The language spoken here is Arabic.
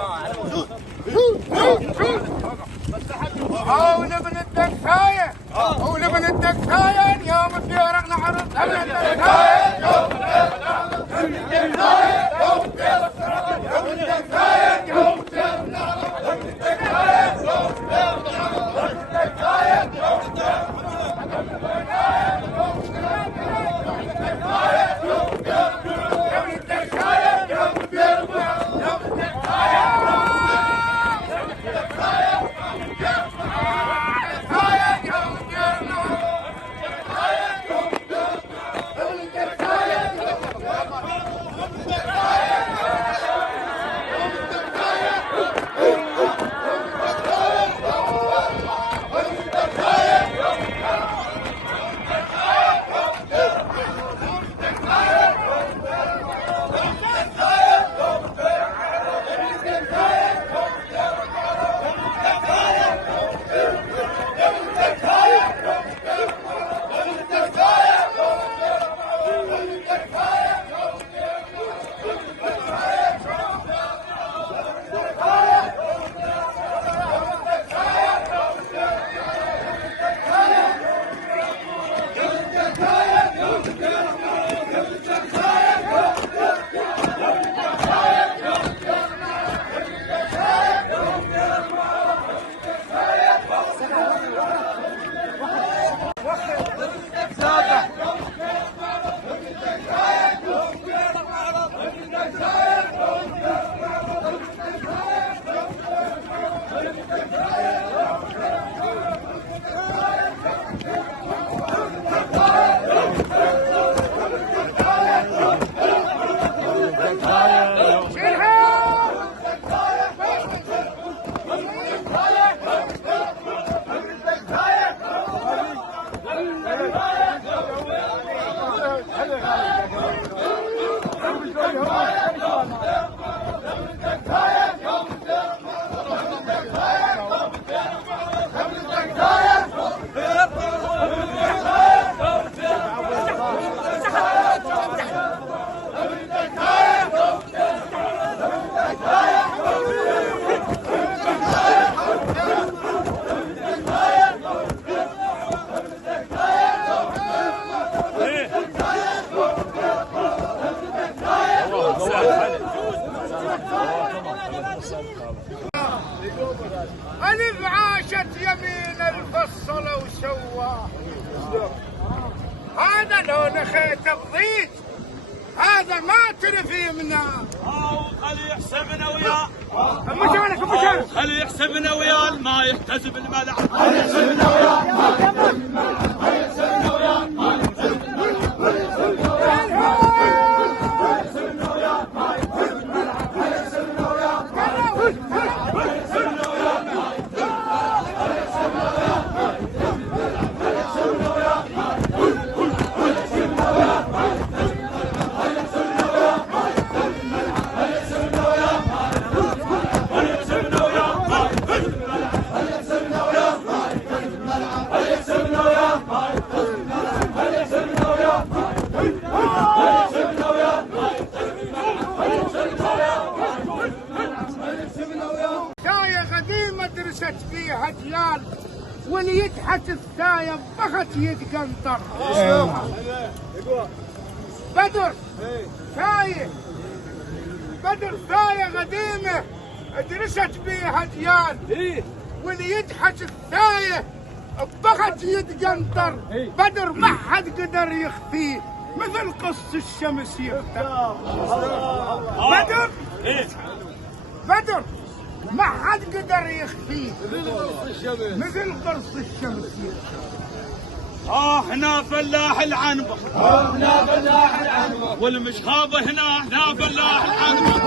ولبن الدكاية ولبن الدكاية اليوم الديرق نعرض لبن الدكاية يوم الديرق نعرض لبن الدكاية يوم الديرق نعرض لبن الدكاية يوم الديرق نعرض لبن الدكاية يوم الديرق نعرض لبن الدكاية يوم الديرق ألف عاشت يمين الفصل وسواه هذا لو نخيت بضيج هذا ما ترفي منه خلي يحسبنا وياه خلي يحسبنا وياه ما يهتز بالملع خلي يحسبنا وياه ما يهتز بالملع خلي يحسبنا وياه ما يهتز بالملع فيها جيال واللي يتحت الثاية بخت يتقنطر بدر ثاية بدر ثاية قديمة درست فيها جيال واللي يتحت الثاية بخت يتقنطر بدر ما حد قدر يخفيه مثل قص الشمس يختفي بدر ما حد قدر يخفيه مثل قرص الشمس هنا فلاح العنبر هنا فلاح العنبر والمشخاض هنا فلاح العنبر